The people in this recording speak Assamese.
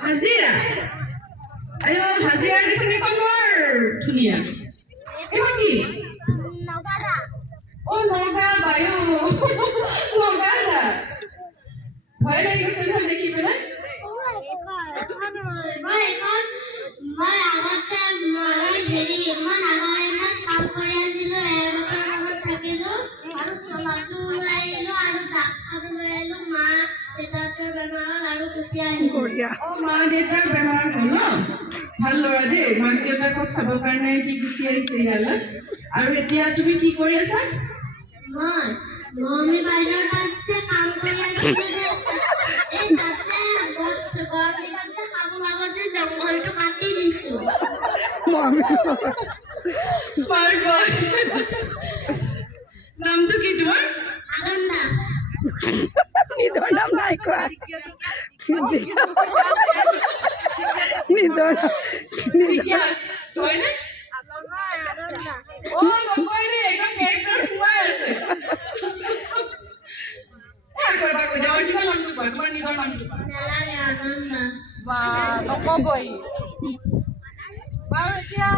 হাজিৰা আই হাজিৰা দেখোন এখন বৰ ধুনীয়া এইটো কি নগা বায়ু নগা ভয় লাগি গৈছে নহয় দেখি পেলাই মা দেউতাৰ বেমাৰ হ'ল ন ভাল ল'ৰা দেই মাক দেউতাকক চাবৰ কাৰণে সি গুচি আহিছে ইয়ালৈ আৰু এতিয়া তুমি কি কৰি আছা আমি বাইরের কাছে কাম করে আছি এই কাছে গরম দিকে কাবু বাবাজে জঙ্গলটো কাটি দিছো স্মার্ট বয় নামটো কি তোমাৰ আগন দাস নিজৰ নাম নাই কোৱা নিজৰ জিজ্ঞাস হয়নে নকয় দেই একদম কেৰেক্টাৰ সোমাই আছে তোমাৰ নিজৰ নামটো নেলাগে আগন দাস নকবই বাৰু এতিয়া